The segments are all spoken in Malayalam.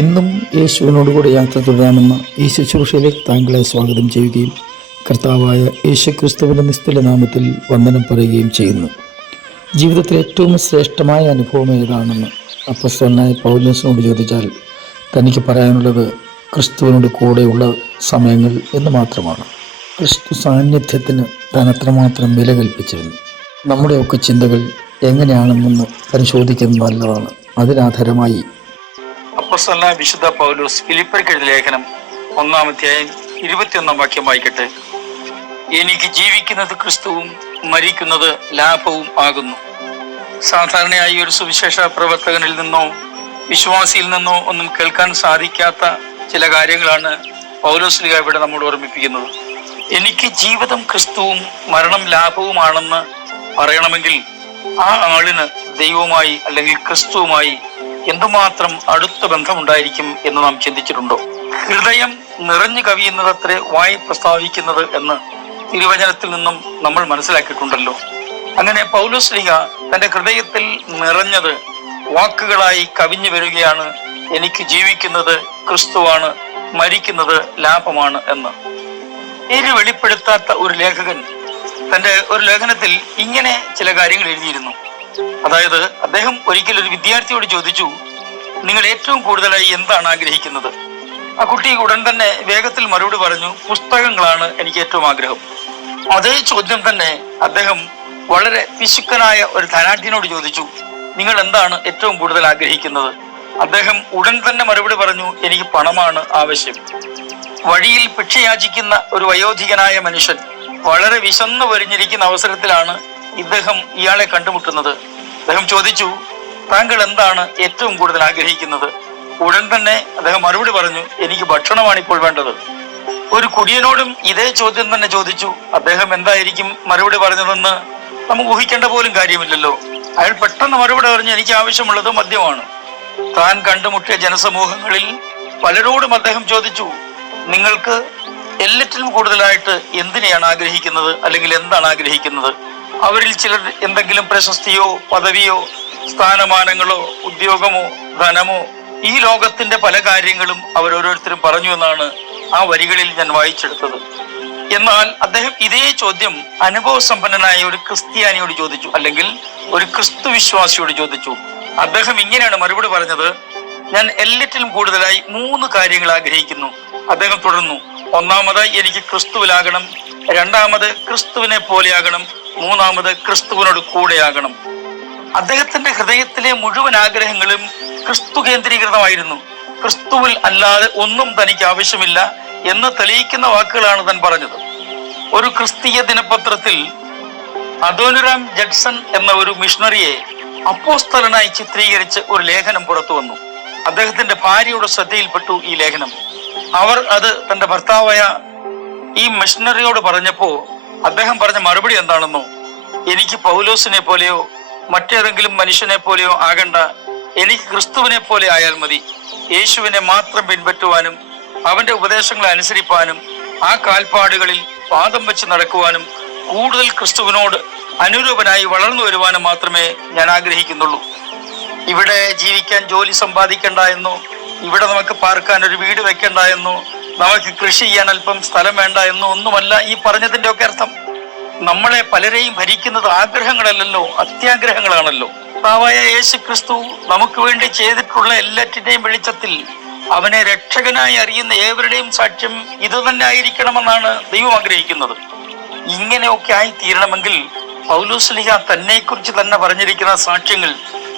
ഇന്നും യേശുവിനോടുകൂടെ യാത്ര തുടരാമെന്ന ഈ ശുശ്രൂഷയിലേക്ക് താങ്കളെ സ്വാഗതം ചെയ്യുകയും കർത്താവായ യേശു ക്രിസ്തുവിൻ്റെ നിസ്തുല നാമത്തിൽ വന്ദനം പറയുകയും ചെയ്യുന്നു. ജീവിതത്തിലെ ഏറ്റവും ശ്രേഷ്ഠമായ അനുഭവം ഏതാണെന്ന് അപ്പോസ്തലനായ പൗലോസിനോട് ചോദിച്ചാൽ തനിക്ക് പറയാനുള്ളത് ക്രിസ്തുവിനോട് കൂടെയുള്ള സമയങ്ങൾ എന്ന് മാത്രമാണ്. ക്രിസ്തു സാന്നിധ്യത്തിന് താൻ അത്രമാത്രം വില കൽപ്പിച്ചിരുന്നു. നമ്മുടെയൊക്കെ ചിന്തകൾ എങ്ങനെയാണെന്നൊന്ന് പരിശോധിക്കുന്നത് നല്ലതാണ്. അതിനാധാരമായി അപ്പോസ്തലനായ വിശുദ്ധ പൗലോസ് ഫിലിപ്പിയർക്ക് എഴുതിയ ലേഖനം 1-ാം അധ്യായം 21-ാം വാക്യം വായിക്കട്ടെ. എനിക്ക് ജീവിക്കുന്നത് ക്രിസ്തുവും മരിക്കുന്നത് ലാഭവും ആകുന്നു. സാധാരണയായി ഒരു സുവിശേഷ പ്രവർത്തകനിൽ നിന്നോ വിശ്വാസിയിൽ നിന്നോ ഒന്നും കേൾക്കാൻ സാധിക്കാത്ത ചില കാര്യങ്ങളാണ് പൗലോസ് ഇവിടെ നമ്മോട് ഓർമ്മിപ്പിക്കുന്നത്. എനിക്ക് ജീവിതം ക്രിസ്തുവും മരണം ലാഭവുമാണെന്ന് പറയണമെങ്കിൽ ആ ആളിന് ദൈവവുമായി അല്ലെങ്കിൽ ക്രിസ്തുവുമായി എന്തുമാത്രം അടുത്ത ബന്ധമുണ്ടായിരിക്കും എന്ന് നാം ചിന്തിച്ചിട്ടുണ്ടോ? ഹൃദയം നിറഞ്ഞു കവിയുന്നതത്രേ വായി പ്രസ്താവിക്കുന്നത് എന്ന് തിരുവചനത്തിൽ നിന്നും നമ്മൾ മനസ്സിലാക്കിയിട്ടുണ്ടല്ലോ. അങ്ങനെ പൗലോസ് ശ്ലീഹ തന്റെ ഹൃദയത്തിൽ നിറഞ്ഞത് വാക്കുകളായി കവിഞ്ഞു വരികയാണ്. എനിക്ക് ജീവിക്കുന്നത് ക്രിസ്തുവാണ്, മരിക്കുന്നത് ലാഭമാണ് എന്ന്. പേര് വെളിപ്പെടുത്താത്ത ഒരു ലേഖകൻ തന്റെ ഒരു ലേഖനത്തിൽ ഇങ്ങനെ ചില കാര്യങ്ങൾ എഴുതിയിരുന്നു. അതായത് അദ്ദേഹം ഒരിക്കൽ ഒരു വിദ്യാർത്ഥിയോട് ചോദിച്ചു, നിങ്ങൾ ഏറ്റവും കൂടുതലായി എന്താണ് ആഗ്രഹിക്കുന്നത്? ആ കുട്ടി ഉടൻ തന്നെ വേഗത്തിൽ മറുപടി പറഞ്ഞു, പുസ്തകങ്ങളാണ് എനിക്ക് ഏറ്റവും ആഗ്രഹം. അതേ ചോദ്യം തന്നെ അദ്ദേഹം വളരെ പിശുക്കനായ ഒരു ധനാഢ്യനോട് ചോദിച്ചു, നിങ്ങൾ എന്താണ് ഏറ്റവും കൂടുതൽ ആഗ്രഹിക്കുന്നത്? അദ്ദേഹം ഉടൻ തന്നെ മറുപടി പറഞ്ഞു, എനിക്ക് പണമാണ് ആവശ്യം. വഴിയിൽ ഭിക്ഷയാചിക്കുന്ന ഒരു വയോധികനായ മനുഷ്യൻ വളരെ വിശന്നു വരിഞ്ഞിരിക്കുന്ന അവസരത്തിലാണ് ഇദ്ദേഹം ഇയാളെ കണ്ടുമുട്ടുന്നത്. അദ്ദേഹം ചോദിച്ചു, താങ്കൾ എന്താണ് ഏറ്റവും കൂടുതൽ ആഗ്രഹിക്കുന്നത്? ഉടൻ തന്നെ അദ്ദേഹം മറുപടി പറഞ്ഞു, എനിക്ക് ഭക്ഷണമാണ് ഇപ്പോൾ വേണ്ടത്. ഒരു കുടിയനോടും ഇതേ ചോദ്യം തന്നെ ചോദിച്ചു. അദ്ദേഹം എന്തായിരിക്കും മറുപടി പറഞ്ഞതെന്ന് നമുക്ക് ഊഹിക്കേണ്ട പോലും കാര്യമില്ലല്ലോ. അയാൾ പെട്ടെന്ന് മറുപടി പറഞ്ഞു, എനിക്ക് ആവശ്യമുള്ളത് മദ്യമാണ്. താൻ കണ്ടുമുട്ടിയ ജനസമൂഹങ്ങളിൽ പലരോടും അദ്ദേഹം ചോദിച്ചു, നിങ്ങൾക്ക് എല്ലാറ്റിലും കൂടുതലായിട്ട് എന്തിനെയാണ് ആഗ്രഹിക്കുന്നത്, അല്ലെങ്കിൽ എന്താണ് ആഗ്രഹിക്കുന്നത്? അവരിൽ ചിലർ എന്തെങ്കിലും പ്രശസ്തിയോ പദവിയോ സ്ഥാനമാനങ്ങളോ ഉദ്യോഗമോ ധനമോ ഈ ലോകത്തിന്റെ പല കാര്യങ്ങളും അവരോരോരുത്തരും പറഞ്ഞു എന്നാണ് ആ വരികളിൽ ഞാൻ വായിച്ചെടുത്തത്. എന്നാൽ അദ്ദേഹം ഇതേ ചോദ്യം അനുഭവസമ്പന്നനായ ഒരു ക്രിസ്ത്യാനിയോട് ചോദിച്ചു, അല്ലെങ്കിൽ ഒരു ക്രിസ്തു വിശ്വാസിയോട് ചോദിച്ചു. അദ്ദേഹം ഇങ്ങനെയാണ് മറുപടി പറഞ്ഞത്, ഞാൻ എല്ലാറ്റിലും കൂടുതലായി 3 കാര്യങ്ങൾ ആഗ്രഹിക്കുന്നു. അദ്ദേഹം തുടർന്നു, ഒന്നാമത് എനിക്ക് ക്രിസ്തുവിലാകണം, രണ്ടാമത് ക്രിസ്തുവിനെ പോലെയാകണം, മൂന്നാമത് ക്രിസ്തുവിനോട് കൂടെയാകണം. അദ്ദേഹത്തിന്റെ ഹൃദയത്തിലെ മുഴുവൻ ആഗ്രഹങ്ങളും ക്രിസ്തു കേന്ദ്രീകൃതമായിരുന്നു. ക്രിസ്തുവിൽ അല്ലാതെ ഒന്നും തനിക്ക് ആവശ്യമില്ല എന്ന് തെളിയിക്കുന്ന വാക്കുകളാണ് താൻ പറഞ്ഞത്. ഒരു ക്രിസ്തീയ ദിനപത്രത്തിൽ അദോനിറാം ജഡ്സൺ എന്ന ഒരു മിഷണറിയെ അപ്പോസ്തലനായി ചിത്രീകരിച്ച് ഒരു ലേഖനം പുറത്തു വന്നു. അദ്ദേഹത്തിന്റെ ഭാര്യയുടെ ശ്രദ്ധയിൽപ്പെട്ടു ഈ ലേഖനം. അവർ അത് തന്റെ ഭർത്താവായ ഈ മിഷണറിയോട് പറഞ്ഞപ്പോ അദ്ദേഹം പറഞ്ഞ മറുപടി എന്താണെന്നോ, എനിക്ക് പൗലോസിനെ പോലെയോ മറ്റേതെങ്കിലും മനുഷ്യനെ പോലെയോ ആകണ്ട, എനിക്ക് ക്രിസ്തുവിനെ പോലെ ആയാൽ മതി. യേശുവിനെ മാത്രം പിൻപറ്റുവാനും അവന്റെ ഉപദേശങ്ങളെ അനുസരിപ്പാനും ആ കാൽപ്പാടുകളിൽ പാദം വെച്ച് നടക്കുവാനും കൂടുതൽ ക്രിസ്തുവിനോട് അനുരൂപനായി വളർന്നു വരുവാനും മാത്രമേ ഞാൻ ആഗ്രഹിക്കുന്നുള്ളൂ. ഇവിടെ ജീവിക്കാൻ ജോലി സമ്പാദിക്കണ്ട എന്നോ, ഇവിടെ നമുക്ക് പാർക്കാൻ ഒരു വീട് വെക്കണ്ട എന്നോ, നമുക്ക് കൃഷി ചെയ്യാൻ അല്പം സ്ഥലം വേണ്ട എന്നോ ഒന്നുമല്ല ഈ പറഞ്ഞതിന്റെ ഒക്കെ അർത്ഥം. നമ്മളെ പലരെയും ഭരിക്കുന്നത് ആഗ്രഹങ്ങളല്ലല്ലോ, അത്യാഗ്രഹങ്ങളാണല്ലോ. കർത്താവായ യേശു ക്രിസ്തു നമുക്ക് വേണ്ടി ചെയ്തിട്ടുള്ള എല്ലാറ്റിന്റെയും വെളിച്ചത്തിൽ അവനെ രക്ഷകനായി അറിയുന്ന ഏവരുടെയും സാക്ഷ്യം ഇത് തന്നെ ആയിരിക്കണമെന്നാണ് ദൈവം ആഗ്രഹിക്കുന്നത്. ഇങ്ങനെയൊക്കെ ആയി തീരണമെങ്കിൽ പൗലോസ് ശ്ലീഹ തന്നെ കുറിച്ച് തന്നെ പറഞ്ഞിരിക്കുന്ന സാക്ഷ്യങ്ങൾ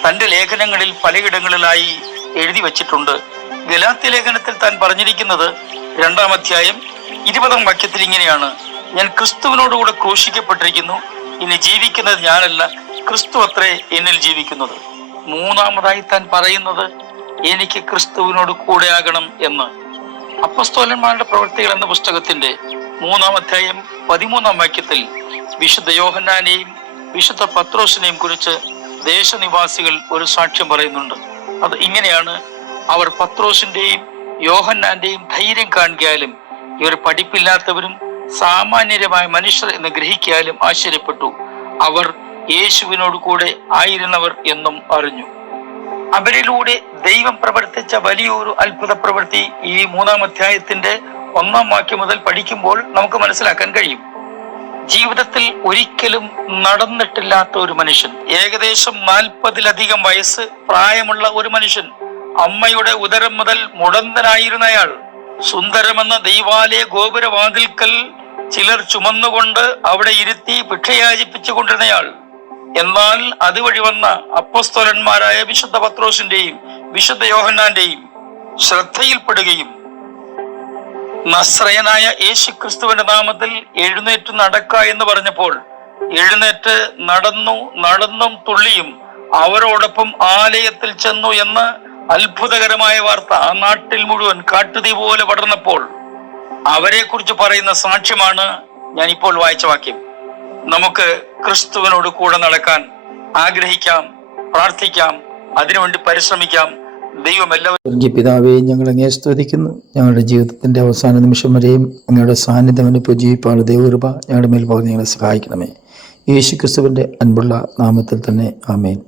തന്റെ ലേഖനങ്ങളിൽ പലയിടങ്ങളിലായി എഴുതി വച്ചിട്ടുണ്ട്. ഗലാത്യ ലേഖനത്തിൽ താൻ പറഞ്ഞിരിക്കുന്നത് 2-ാം അധ്യായം 20-ാം വാക്യത്തിൽ ഇങ്ങനെയാണ്, ഞാൻ ക്രിസ്തുവിനോടുകൂടെ ക്രൂശിക്കപ്പെട്ടിരിക്കുന്നു, ഇനി ജീവിക്കുന്നത് ഞാനല്ല, ക്രിസ്തു അത്രേ എന്നിൽ ജീവിക്കുന്നത്. 3-ാമതായി താൻ പറയുന്നത് എനിക്ക് ക്രിസ്തുവിനോട് കൂടെയാകണം എന്ന്. അപ്പോസ്തലന്മാരുടെ പ്രവൃത്തികൾ എന്ന പുസ്തകത്തിന്റെ 3-ാം അധ്യായം 13-ാം വാക്യത്തിൽ വിശുദ്ധ യോഹന്നാനെയും വിശുദ്ധ പത്രോസിനെയും കുറിച്ച് ദേശനിവാസികൾ ഒരു സാക്ഷ്യം പറയുന്നുണ്ട്. അത് ഇങ്ങനെയാണ്, അവർ പത്രോസിന്റെയും യോഹന്നാന്റെയും ധൈര്യം കാണുകയാലും ഇവർ പഠിപ്പില്ലാത്തവരും സാമാന്യരമായ മനുഷ്യർ എന്ന് ഗ്രഹിക്കാലും ആശ്ചര്യപ്പെട്ടു. അവർ യേശുവിനോട് കൂടെ ആയിരുന്നവർ എന്നും അറിഞ്ഞു. അവരിലൂടെ ദൈവം പ്രവർത്തിച്ച വലിയൊരു അത്ഭുത പ്രവൃത്തി ഈ 3-ാം അധ്യായത്തിന്റെ 1-ാം വാക്യം മുതൽ പഠിക്കുമ്പോൾ നമുക്ക് മനസ്സിലാക്കാൻ കഴിയും. ജീവിതത്തിൽ ഒരിക്കലും നടന്നിട്ടില്ലാത്ത ഒരു മനുഷ്യൻ, ഏകദേശം 40-ലധികം വയസ്സ് പ്രായമുള്ള ഒരു മനുഷ്യൻ, അമ്മയുടെ ഉദരം മുതൽ മുടന്തനായിരുന്നയാൾ, സുന്ദരമെന്ന ദൈവാലയ ഗോപുരവാതിൽക്കൽ ചിലർ ചുമന്നുകൊണ്ട് അവിടെ ഇരുത്തി ഭിക്ഷയാചിപ്പിച്ചു കൊണ്ടിരുന്നയാൾ, എന്നാൽ അതുവഴി വന്ന അപ്പോസ്തലന്മാരായ വിശുദ്ധ പത്രോസിന്റെയും വിശുദ്ധ യോഹന്നാന്റെയും ശ്രദ്ധയിൽപ്പെടുകയും നസ്രയനായ യേശു ക്രിസ്തുവിന്റെ നാമത്തിൽ എഴുന്നേറ്റ് നടക്ക എന്ന് പറഞ്ഞപ്പോൾ എഴുന്നേറ്റ് നടന്നും തുള്ളിയും അവരോടൊപ്പം ആലയത്തിൽ ചെന്നു എന്ന് അത്ഭുതകരമായ വാർത്ത ആ നാട്ടിൽ മുഴുവൻ കാട്ടുതീ പോലെ പടർന്നപ്പോൾ അവരെ കുറിച്ച് പറയുന്ന സാക്ഷ്യമാണ് ഞാനിപ്പോൾ വായിച്ച വാക്യം. നമുക്ക് ക്രിസ്തുവിനോട് കൂടെ നടക്കാൻ ആഗ്രഹിക്കാം, പ്രാർത്ഥിക്കാം, അതിനുവേണ്ടി പരിശ്രമിക്കാം. ദൈവം എല്ലാവരും. സ്വർഗീയ പിതാവേ, ഞങ്ങൾ അങ്ങേ സ്തുതിക്കുന്നു. ഞങ്ങളുടെ ജീവിതത്തിന്റെ അവസാന നിമിഷം വരെയും അങ്ങയുടെ സാന്നിധ്യം അനുഭവിപ്പാനുള്ള ദൈവകൃപ ഞങ്ങളുടെ മേൽ പകർന്ന് ഞങ്ങളെ സഹായിക്കണമേ. യേശു ക്രിസ്തുവിന്റെ അൻപുള്ള നാമത്തിൽ തന്നെ ആമേൻ.